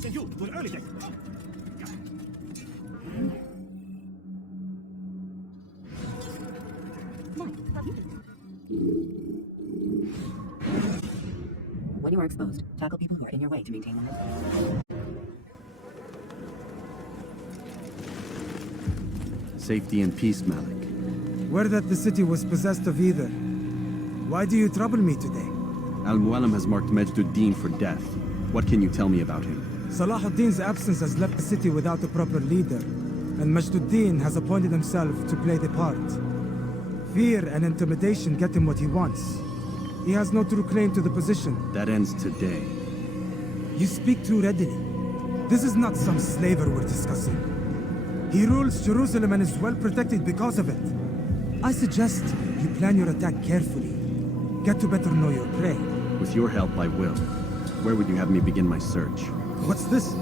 send you to an early deck. When you are exposed, tackle people who are in your way to maintain momentum. Safety and peace, Malik. Word that the city was possessed of either. Why do you trouble me today? Al-Mualim has marked Majduddin for death. What can you tell me about him? Salahuddin's absence has left the city without a proper leader, and Majduddin has appointed himself to play the part. Fear and intimidation get him what he wants. He has no true claim to the position. That ends today. You speak too readily. This is not some slaver we're discussing. He rules Jerusalem and is well protected because of it. I suggest you plan your attack carefully. Get to better know your prey. With your help, I will. Where would you have me begin my search? What's this?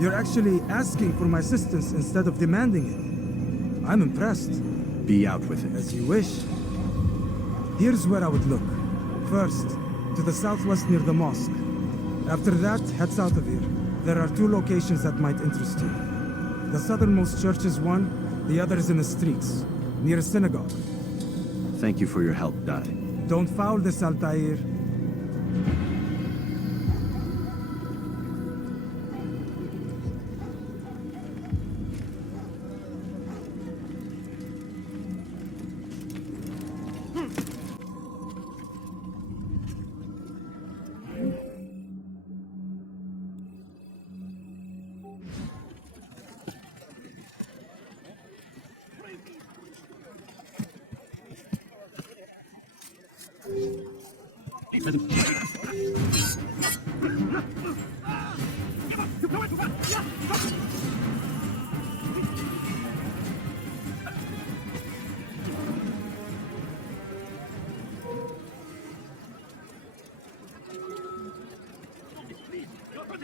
You're actually asking for my assistance instead of demanding it. I'm impressed. Be out with it. As you wish. Here's where I would look. First, to the southwest near the mosque. After that, head south of here. There are 2 locations that might interest you. The southernmost church is one, the other is in the streets, near a synagogue. Thank you for your help, Dai. Don't foul this, Altair.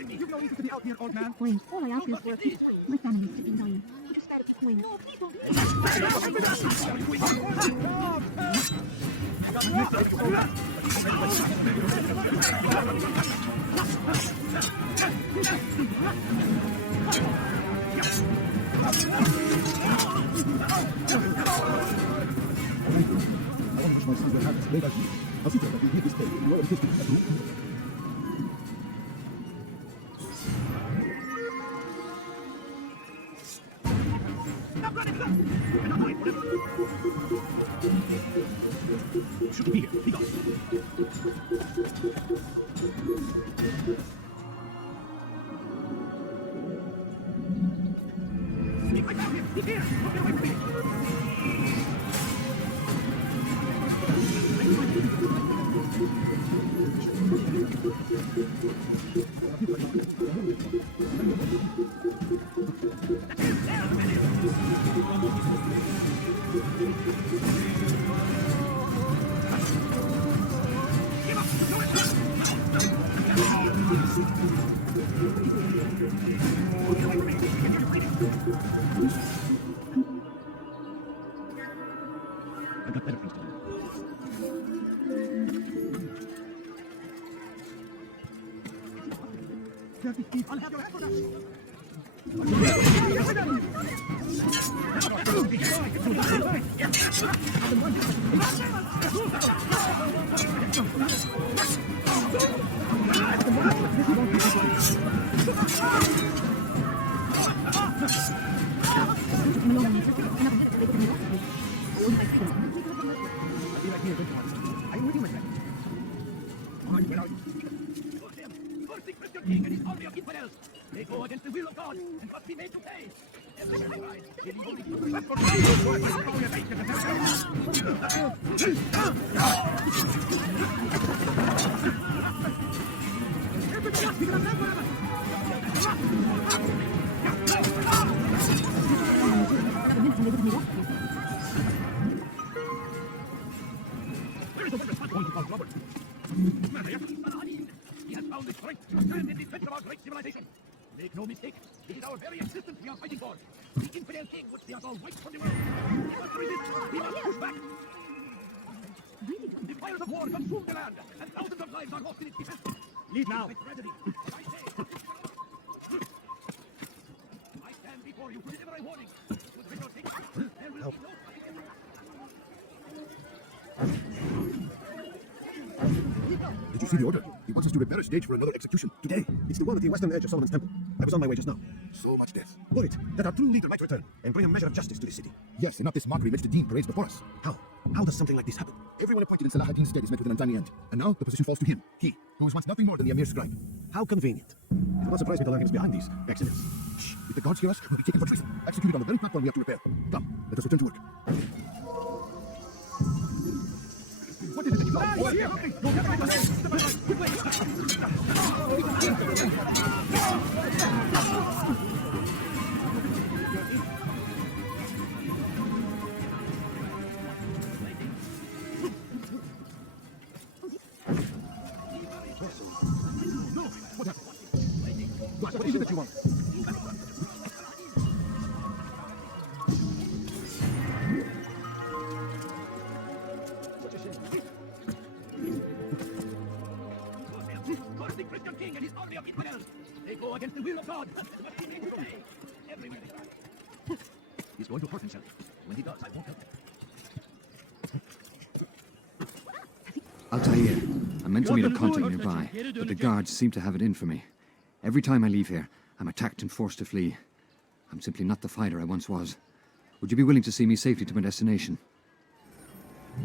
You've no reason to be out here, old man. Please, all I ask is for a peace. My family is sitting dying. You just gotta be quick. Shouldn't be here. Be gone. Sneak right down here. He's here. Don't get away from me. I've got better things to do. I'll have your head for that. They go against the will of God and must be made to pay. There is a wonder going to call Robert. He has found the strength to stand in defense of our great civilization. Make no mistake, it is our very existence we are fighting for. The infidel king would see us all wiped from the world. We must resist, we must push back. The fires of war consume the land, and thousands of lives are lost in its defense. Leave now. before you to deliver a warning. Should the Red take it, there will be no Did you see the order? He wants us to prepare a stage for another execution. Today. It's the one at the western edge of Solomon's Temple. I was on my way just now. So much death. Worried that our true leader might return and bring a measure of justice to the city. Yes, and not this mockery Major Dean parades before us. How? How does something like this happen? Everyone appointed in Salah ad-Din's stead is met with an untimely end. And now the position falls to him. He, who was once nothing more than the Emir's scribe. How convenient. It will not surprise me to learn he was behind these accidents. Shh. If the guards hear us, we'll be taken for treason. Executed on the very platform we have to repair. Come, let us return to work. What is it that you want? Here! What is it that you want? Curse the Christian king and his army of infidels. They go against the will of God. Must be made to obey. Everywhere they try. He's going to hurt himself. When he does, I won't help him. Altair, I'm meant to meet a contact nearby, but the guards seem to have it in for me. Every time I leave here, I'm attacked and forced to flee. I'm simply not the fighter I once was. Would you be willing to see me safely to my destination?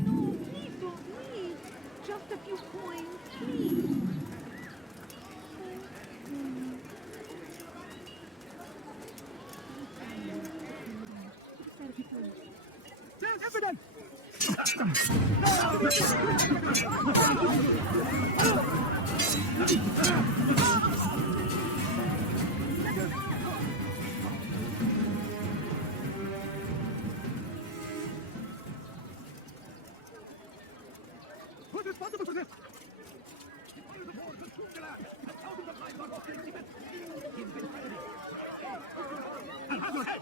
No, please don't leave. Just a few coins, please. There's evidence! Who's responsible for this? The fires of war consume the land, and thousands of lives are lost in defense. He's been fighting. And have your head!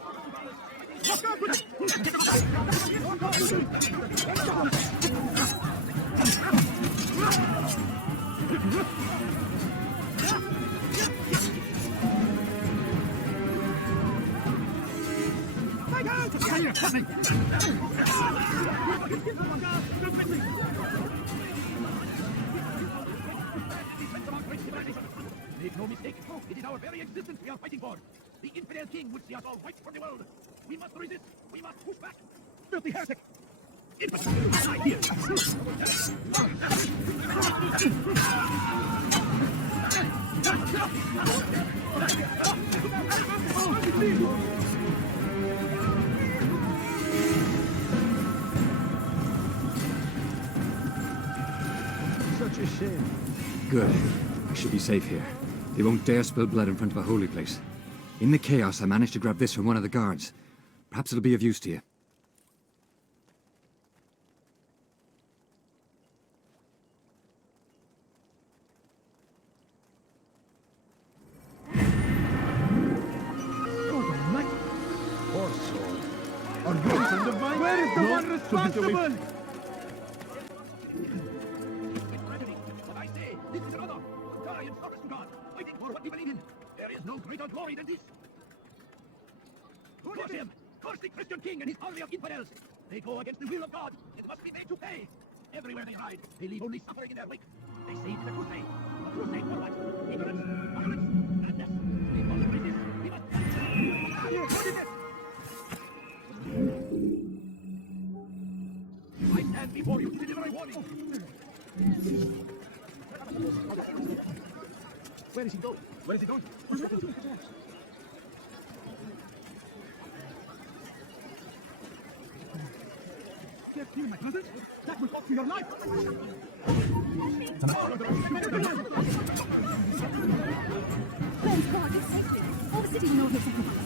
Look out for this! My God! Make no mistake, it is our very existence we are fighting for. The infidel king would see us all wiped from the world. We must resist. We must push back. Filthy heretic! Such a shame. Good. I should be safe here. They won't dare spill blood in front of a holy place. In the chaos, I managed to grab this from one of the guards. Perhaps it'll be of use to you. Poor soul. Are you son of mine? Where is the one responsible? What I say, this is another. Die in service to God, fighting for what we believe in. There is no greater glory than this. Curse him! Curse the Christian king and his army of infidels! They go against the will of God. It must be made to pay. Everywhere they hide, they leave only suffering in their wake. They say it is a crusade. A crusade for what? Ignorance, violence, madness. We must resist. We must... What is it? I stand before you to deliver a warning. Where is he going? Where is he going? Get you, my brothers. That will cost you your life. Praise God, it's sacred. All the city will know of your sacrifice.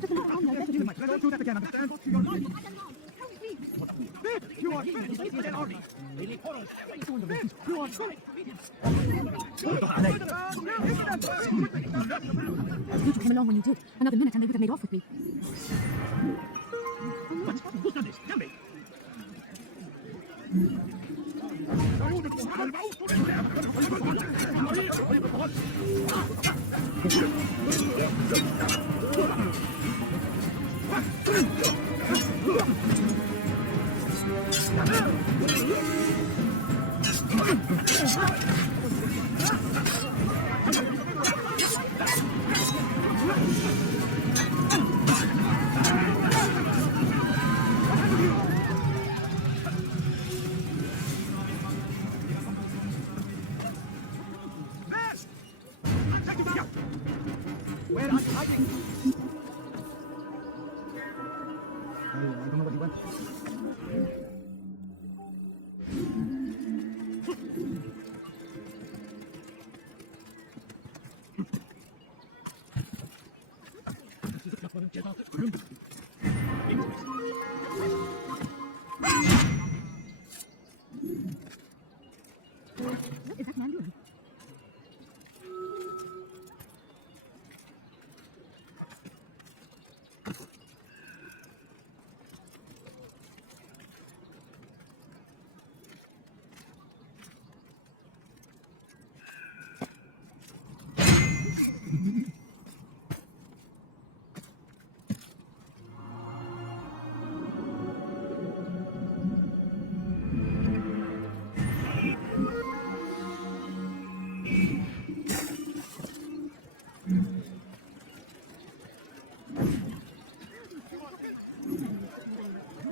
Just look around there. Don't do that again. Understand? Cost you your life. I don't know. How is he? You are friends with an army. They lead quarrels. You are right to meet him. You came along when you did. Another minute and they would have made off with me. Who's done this? Tell me. Where are you hiding? I don't know where he went. Get out of the room. What is that man doing?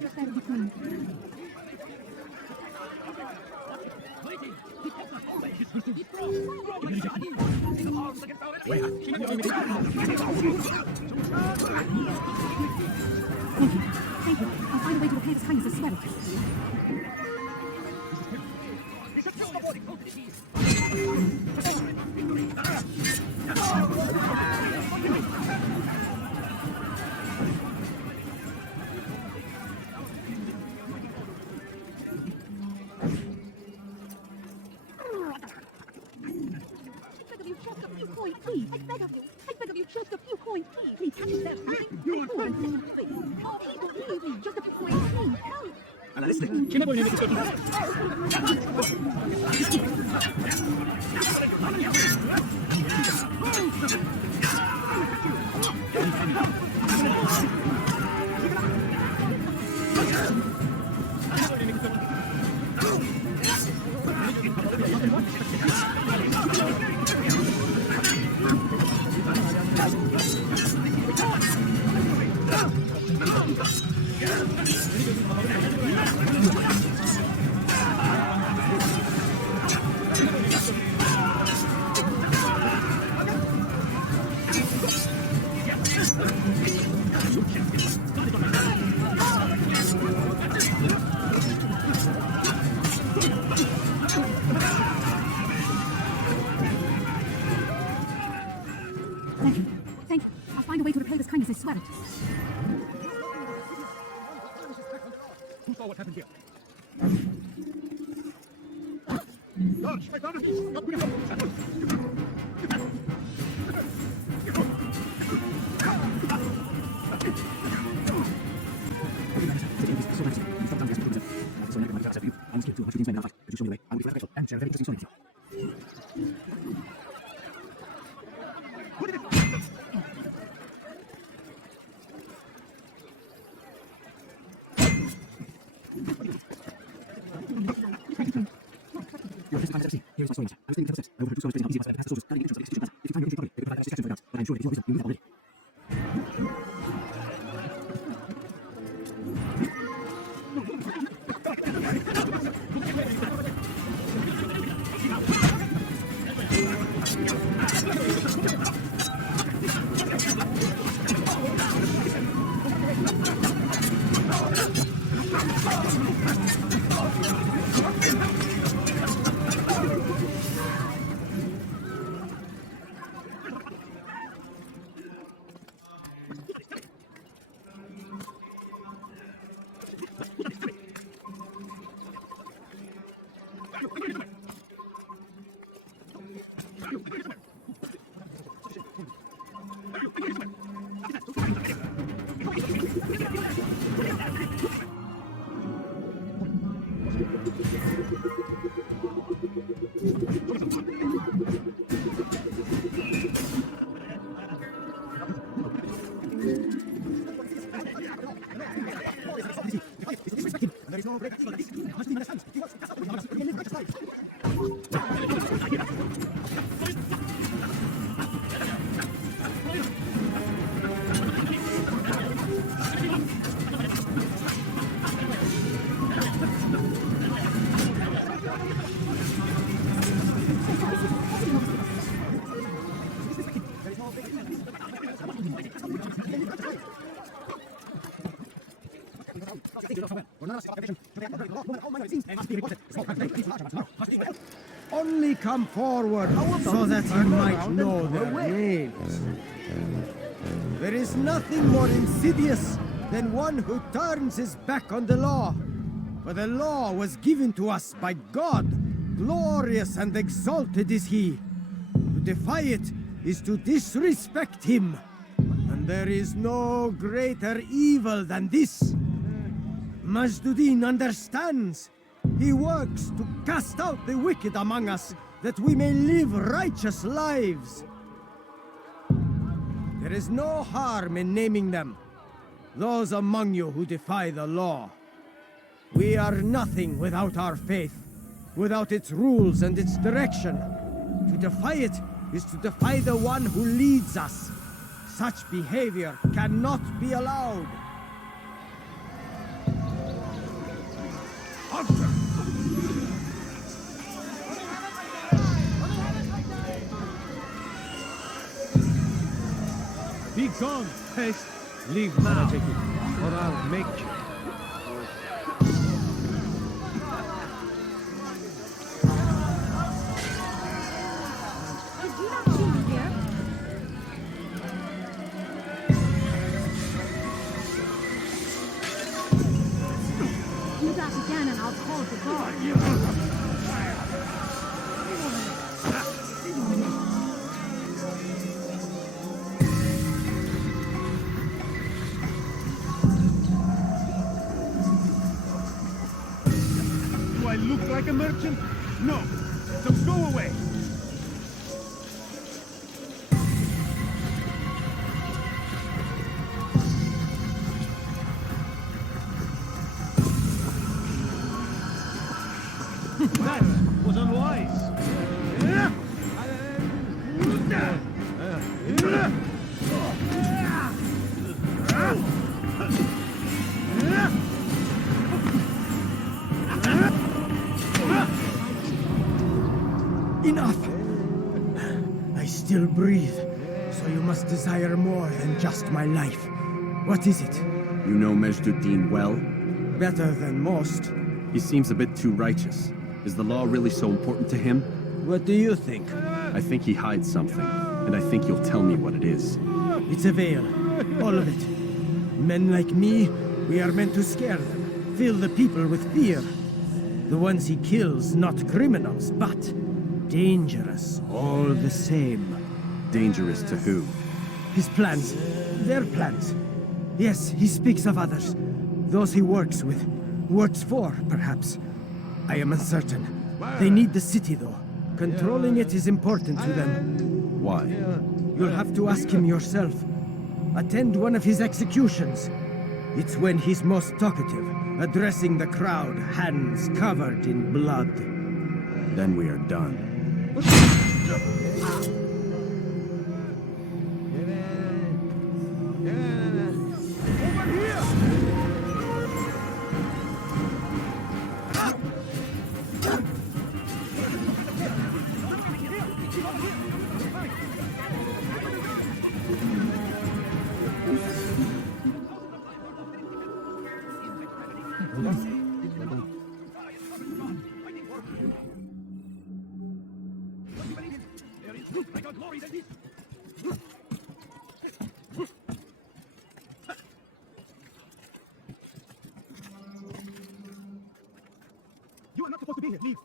Just out of the room. Waiting. He kept us always. He's strong. Strong like a god. In the arms against our enemies. She never Thank you. I'll find a way to repay this kindness, I swear it. He should kill the body. Go to the east. I beg of you, just a few coins, please. I beg of you. I beg of you, just a few coins, please. Please, catch yourself. You are fooling. Please. Oh, please don't leave me. Just a few coins, please. Help. Thank you. Thank you. I'll find a way to repay this kindness, I swear it. Who saw what happened here? Lodge, I found it! Up with him! Only come forward so that you might know their names. There is nothing more insidious than one who turns his back on the law. For the law was given to us by God. Glorious and exalted is he. To defy it is to disrespect him. And there is no greater evil than this. Majduddin understands. He works to cast out the wicked among us, that we may live righteous lives. There is no harm in naming them, those among you who defy the law. We are nothing without our faith, without its rules and its direction. To defy it is to defy the one who leads us. Such behavior cannot be allowed. Be gone, haste. Leave magic, or I'll make you. Did you not see me here? You back again and I'll call the guard. Do I look like a merchant? No. So go away. That was unwise. Enough! I still breathe, so you must desire more than just my life. What is it? You know Majduddin well? Better than most. He seems a bit too righteous. Is the law really so important to him? What do you think? I think he hides something, and I think you'll tell me what it is. It's a veil. All of it. Men like me, we are meant to scare them, fill the people with fear. The ones he kills, not criminals, but dangerous all the same. Dangerous to who? His plans. Their plans. Yes, he speaks of others. Those he works with. Works for, perhaps. I am uncertain. They need the city, though. Controlling it is important to them. Why? You'll have to ask him yourself. Attend one of his executions. It's when he's most talkative, addressing the crowd, hands covered in blood. Then we are done. There is no greater glory than this. You are not supposed to be here. Leave.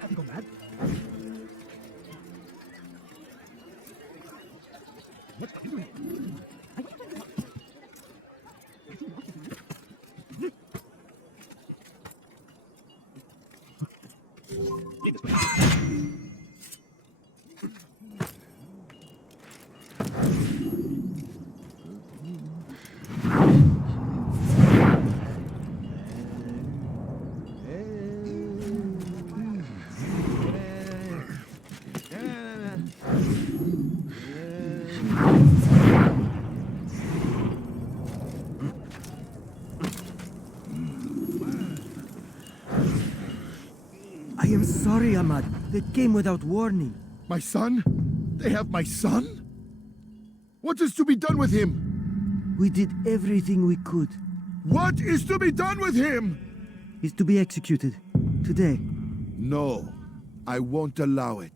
Have you gone mad? Lead this way. I am sorry, Ahmad. They came without warning. My son? They have my son? What is to be done with him? We did everything we could. What is to be done with him? He's to be executed. Today. No, I won't allow it.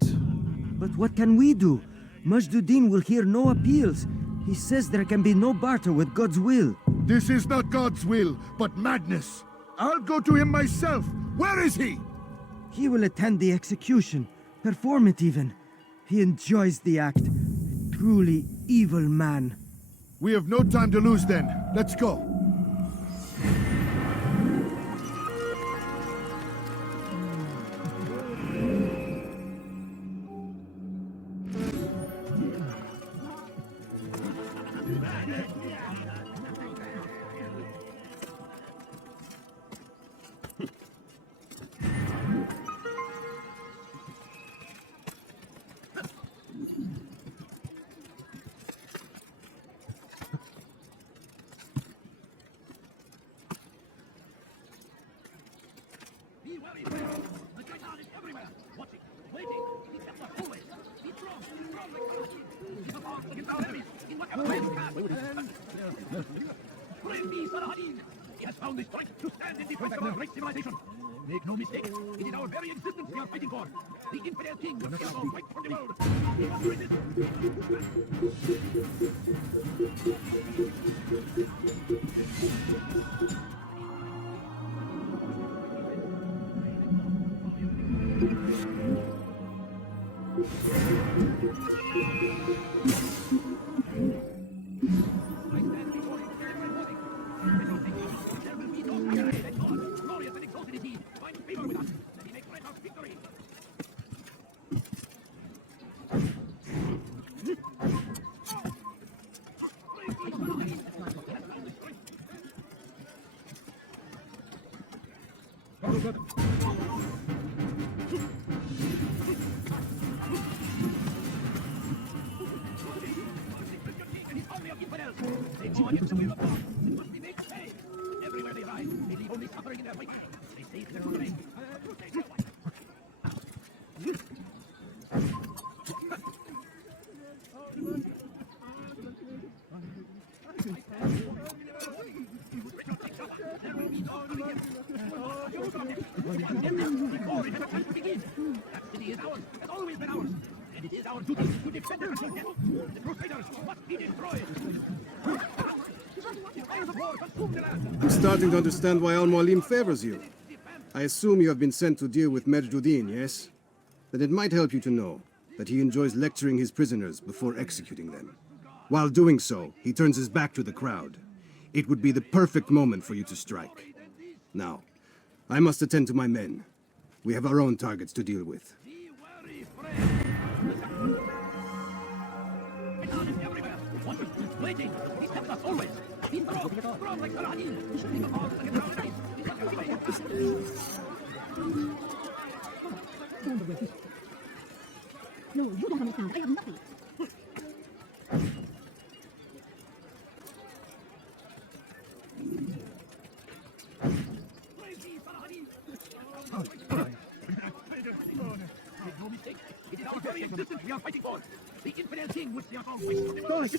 But what can we do? Majduddin will hear no appeals. He says there can be no barter with God's will. This is not God's will, but madness. I'll go to him myself. Where is he? He will attend the execution. Perform it even. He enjoys the act. Truly evil man. We have no time to lose then. Let's go. Be wary, friends. The shaitan is everywhere. Watching, waiting. He steps up always. Be strong like Saladin. Keep up arms against our enemies in whatever way you can. Praise be Saladin. He has found the strength to stand in defense of our great civilization. Make no mistake, it is our very existence we are fighting for. The infidel king will kill all right from the world. We must resist. Glorious and exalted is he. Find favor with us, that he may grant us victory. Everywhere they ride, they leave only suffering in their wake. They say to their crusade, before it has a chance to begin. That city is ours, has always been ours, and it is our duty to defend it until death. The Crusaders must be destroyed. The fires of war consume the land. I'm starting to understand why Al-Mualim favors you. I assume you have been sent to deal with Majduddin, yes? Then it might help you to know that he enjoys lecturing his prisoners before executing them. While doing so, he turns his back to the crowd. It would be the perfect moment for you to strike. Now, I must attend to my men. We have our own targets to deal with. Be wary, friend. Shaitan is everywhere. Watching, waiting. He steps us always. Be strong like Saladin. Keep up arms against our enemies. In whatever way you can. No, you don't understand. I have nothing. Praise be Saladin. Make no mistake, it is our very existence we are fighting for. The infidel king which they are all waiting for the world.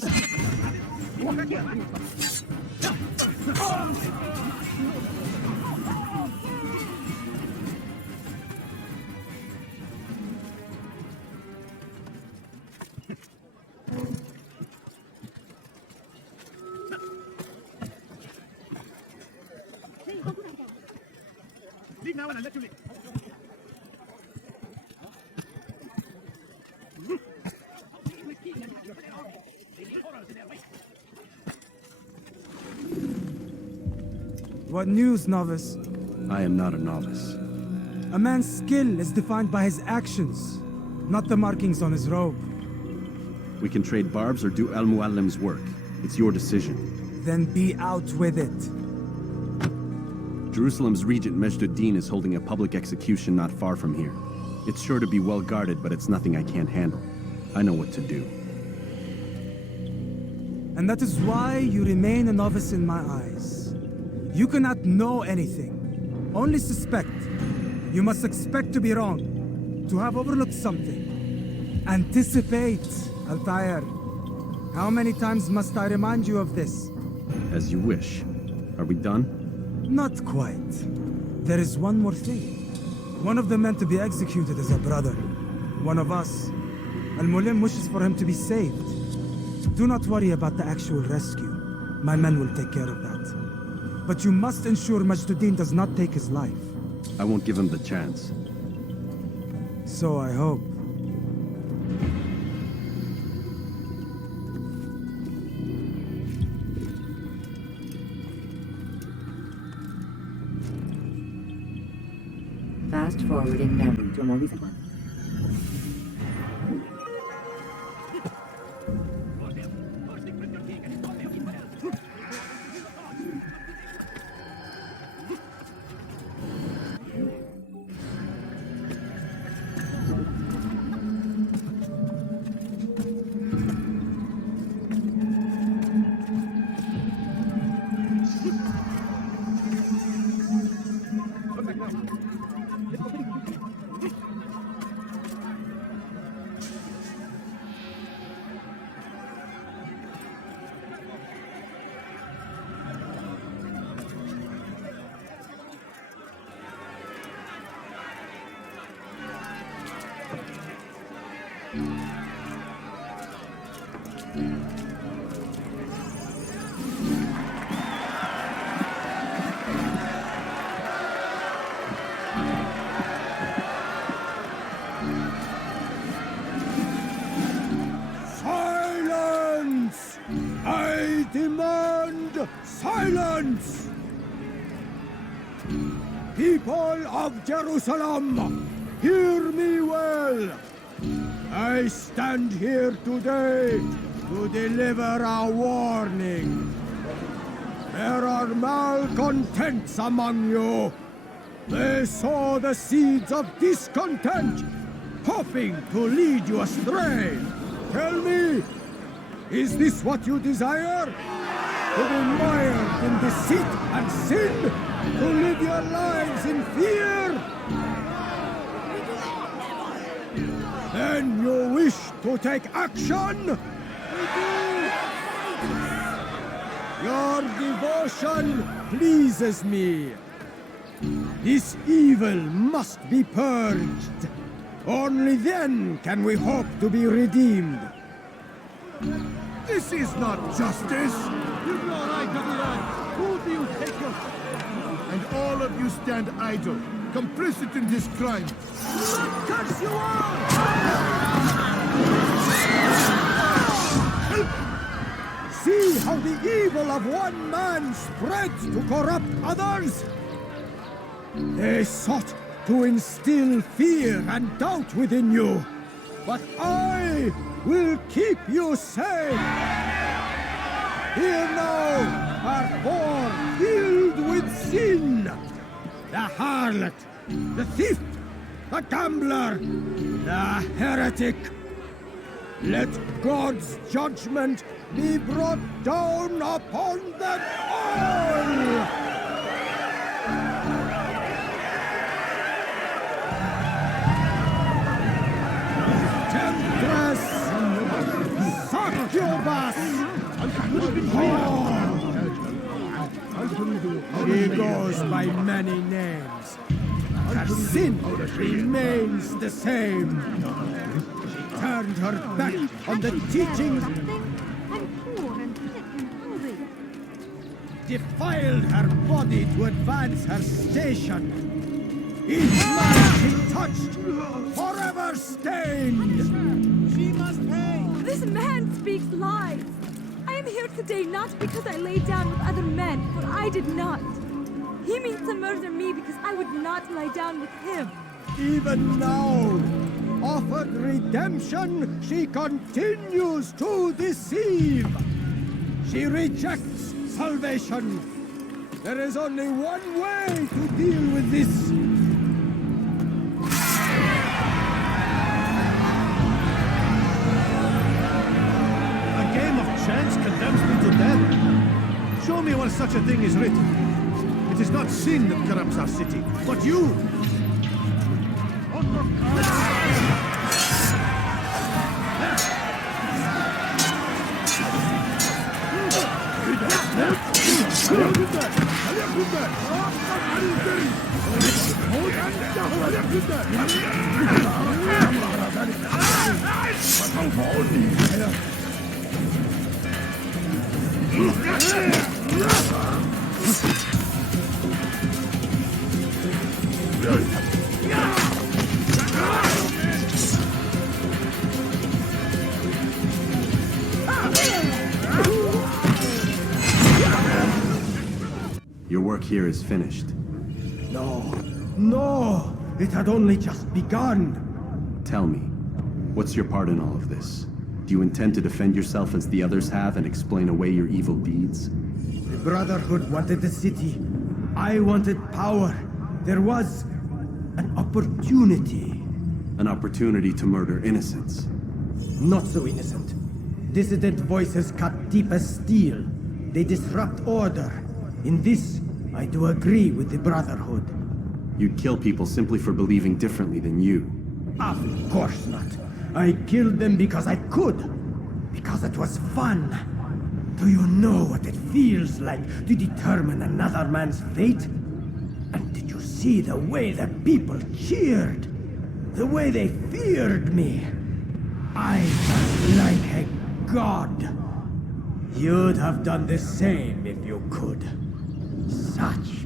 Leave now and I'll let you live. The English king and his infidel army, they leave horrors in their wake. What news, novice? I am not a novice. A man's skill is defined by his actions, not the markings on his robe. We can trade barbs or do Al Muallim's work. It's your decision. Then be out with it. Jerusalem's regent Majd-ud-Din is holding a public execution not far from here. It's sure to be well guarded, but it's nothing I can't handle. I know what to do. And that is why you remain a novice in my eyes. You cannot know anything, only suspect. You must expect to be wrong, to have overlooked something. Anticipate, Altair. How many times must I remind you of this? As you wish. Are we done? Not quite. There is one more thing. One of the men to be executed is a brother. One of us. Al-Mulim wishes for him to be saved. Do not worry about the actual rescue. My men will take care of that. But you must ensure Majd-ud-Din does not take his life. I won't give him the chance. So I hope. Fast forwarding memory to a more recent one. Silence! I demand silence! People of Jerusalem, hear me well. I stand here today to deliver a warning. There are malcontents among you. They sow the seeds of discontent, hoping to lead you astray. Tell me, is this what you desire? To be mired in deceit and sin? To live your lives in fear? Then you wish to take action? Your devotion pleases me. This evil must be purged. Only then can we hope to be redeemed. This is not justice! You know right of the land. Who do you take your... And all of you stand idle, complicit in this crime. Curse you all! See how the evil of one man spreads to corrupt others? They sought to instill fear and doubt within you, but I will keep you safe. Here now are four filled with sin. The harlot, the thief, the gambler, the heretic. Let God's judgment be brought down upon them all! Temptress! Succubus! She goes by many names. Her sin remains the same. She turned her back on the teachings, I'm poor and sick and hungry. defiled her body to advance her station. Each man she touched, forever stained. She must pay. This man speaks lies. I am here today not because I lay down with other men, for I did not. He means to murder me because I would not lie down with him. even now. Offered redemption, she continues to deceive. She rejects salvation. There is only one way to deal with this. A game of chance condemns me to death. Show me where such a thing is written. It is not sin that corrupts our city, but you. Your work here is finished. No, it had only just begun. Tell me, what's your part in all of this? Do you intend to defend yourself as the others have and explain away your evil deeds? The Brotherhood wanted the city. I wanted power. There was an opportunity. An opportunity to murder innocents. Not so innocent. Dissident voices cut deep as steel. They disrupt order. In this, I do agree with the Brotherhood. You'd kill people simply for believing differently than you. Of course not. I killed them because I could. Because it was fun. Do you know what it feels like to determine another man's fate? And did you see the way the people cheered? The way they feared me? I was like a god. You'd have done the same if you could. Such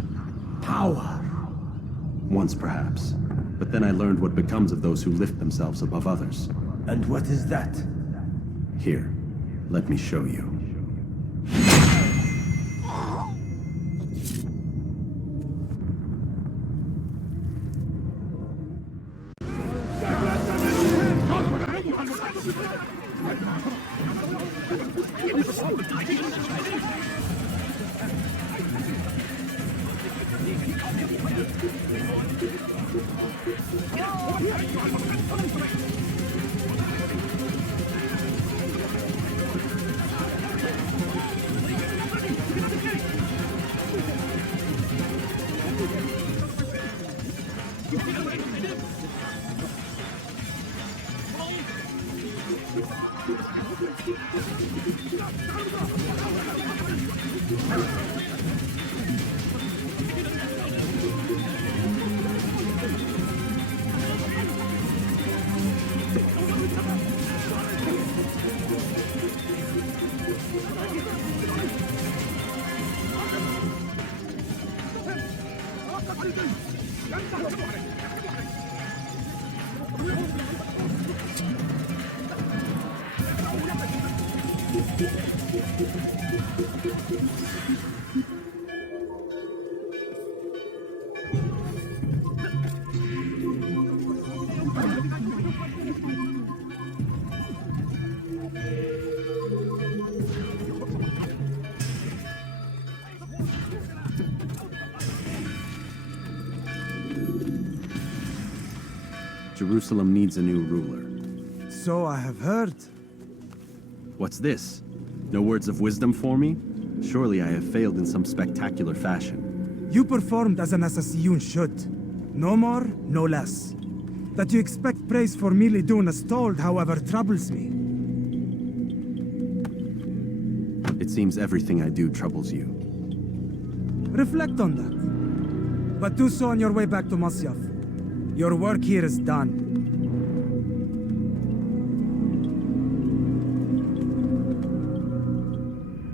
power. Once perhaps. But then I learned what becomes of those who lift themselves above others. And what is that? Here, let me show you. Jerusalem needs a new ruler. So I have heard. What's this? No words of wisdom for me? Surely I have failed in some spectacular fashion. You performed as an assassin should. No more, no less. That you expect praise for merely doing as told, however, troubles me. It seems everything I do troubles you. Reflect on that. But do so on your way back to Masyaf. Your work here is done.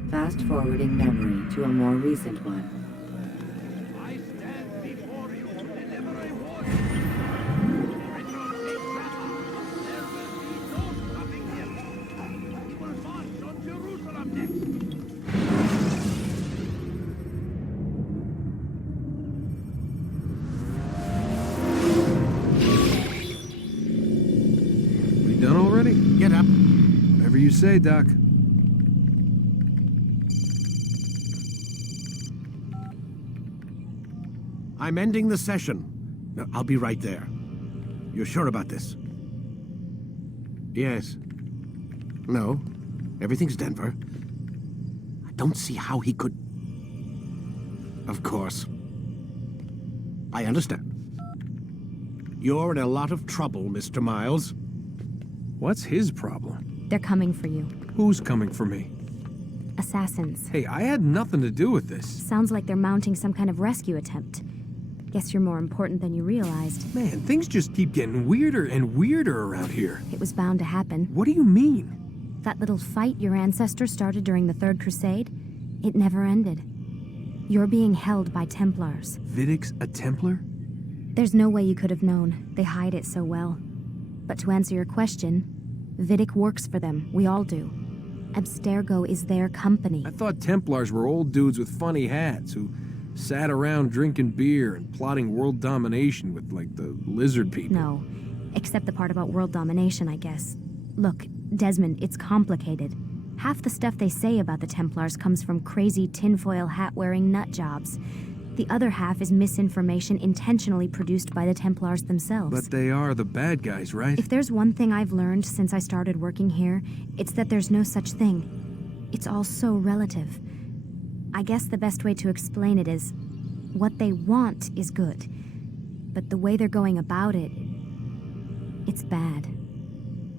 Fast forwarding memory to a more recent one. I stand before you to deliver a warning. There will be no stopping him. He will march on Jerusalem next. Whatever you say, Doc. I'm ending the session. No, I'll be right there. You're sure about this? Yes. No. Everything's Denver. I don't see how he could... Of course. I understand. You're in a lot of trouble, Mr. Miles. What's his problem? They're coming for you. Who's coming for me? Assassins. Hey, I had nothing to do with this. Sounds like they're mounting some kind of rescue attempt. Guess you're more important than you realized. Man, things just keep getting weirder and weirder around here. It was bound to happen. What do you mean? That little fight your ancestors started during the Third Crusade, it never ended. You're being held by Templars. Vidic's a Templar? There's no way you could have known. They hide it so well. But to answer your question, Vidic works for them. We all do. Abstergo is their company. I thought Templars were old dudes with funny hats who sat around drinking beer and plotting world domination with, like, the lizard people. No, except the part about world domination, I guess. Look, Desmond, it's complicated. Half the stuff they say about the Templars comes from crazy tinfoil hat-wearing nut jobs. The other half is misinformation intentionally produced by the Templars themselves. But they are the bad guys, right? If there's one thing I've learned since I started working here, it's that there's no such thing. It's all so relative. I guess the best way to explain it is, what they want is good. But the way they're going about it, it's bad.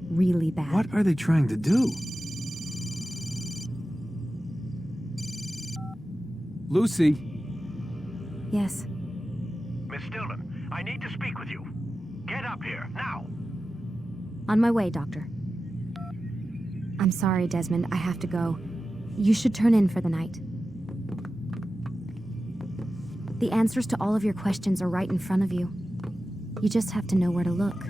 Really bad. What are they trying to do? Lucy? Yes. Miss Stillman, I need to speak with you. Get up here, now! On my way, Doctor. I'm sorry, Desmond. I have to go. You should turn in for the night. The answers to all of your questions are right in front of you. You just have to know where to look.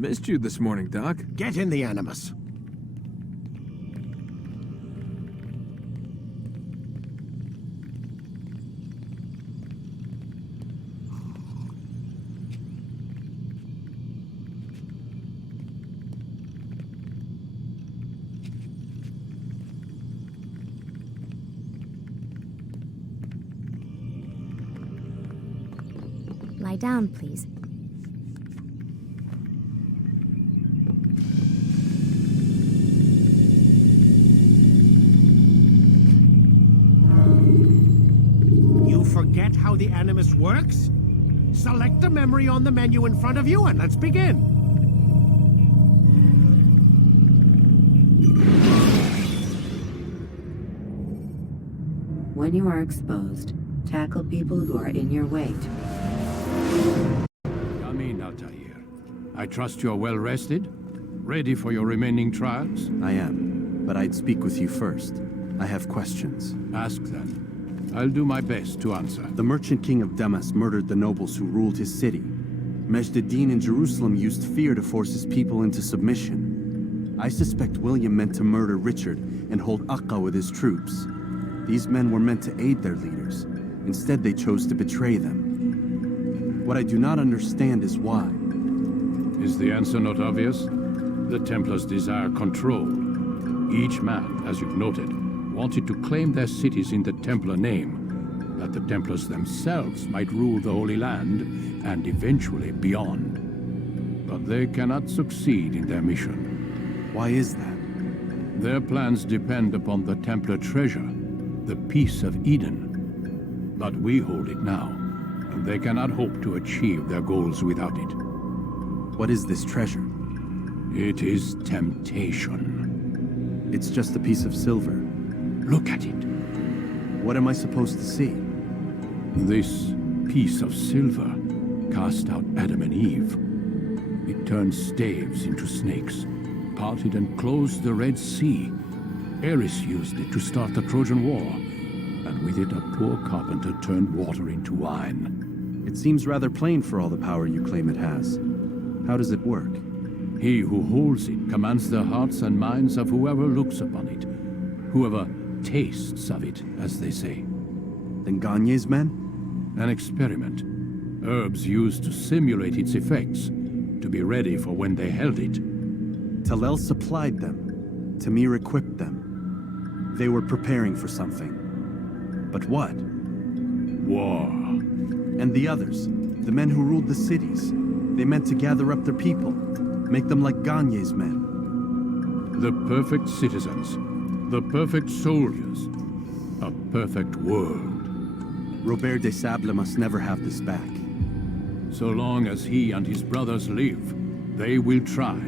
Missed you this morning, Doc. Get in the Animus. Lie down, please. Forget how the Animus works? Select the memory on the menu in front of you and let's begin. When you are exposed, tackle people who are in your way to Come in, Altair. I trust you're well rested? Ready for your remaining trials? I am, but I'd speak with you first. I have questions. Ask them. I'll do my best to answer. The merchant king of Damas murdered the nobles who ruled his city. Majd ad-Din in Jerusalem used fear to force his people into submission. I suspect William meant to murder Richard and hold Akka with his troops. These men were meant to aid their leaders. Instead, they chose to betray them. What I do not understand is why. Is the answer not obvious? The Templars desire control. Each man, as you've noted, wanted to claim their cities in the Templar name, that the Templars themselves might rule the Holy Land and eventually beyond. But they cannot succeed in their mission. Why is that? Their plans depend upon the Templar treasure, the Peace of Eden. But we hold it now, and they cannot hope to achieve their goals without it. What is this treasure? It is temptation. It's just a piece of silver. Look at it. What am I supposed to see? This piece of silver cast out Adam and Eve. It turned staves into snakes, parted and closed the Red Sea. Ares used it to start the Trojan War, and with it a poor carpenter turned water into wine. It seems rather plain for all the power you claim it has. How does it work? He who holds it commands the hearts and minds of whoever looks upon it, whoever tastes of it, as they say. Then Gagne's men? An experiment. Herbs used to simulate its effects, to be ready for when they held it. Talel supplied them. Tamir equipped them. They were preparing for something. But what? War. And the others, the men who ruled the cities, they meant to gather up their people, make them like Gagne's men. The perfect citizens, the perfect soldiers, a perfect world. Robert de Sable must never have this back. So long as he and his brothers live, they will try.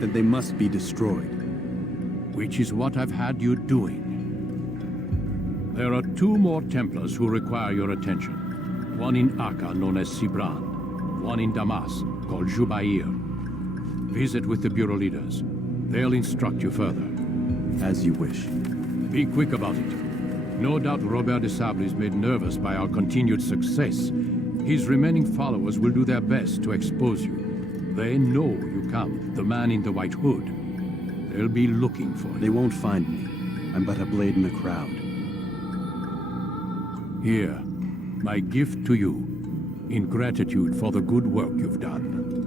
Then they must be destroyed. Which is what I've had you doing. There are 2 more Templars who require your attention. One in Akka, known as Sibran. One in Damas, called Jubair. Visit with the Bureau leaders. They'll instruct you further. As you wish. Be quick about it. No doubt Robert de Sable is made nervous by our continued success. His remaining followers will do their best to expose you. They know you come, the man in the white hood. They'll be looking for you. They won't find me. I'm but a blade in the crowd. Here, my gift to you, in gratitude for the good work you've done.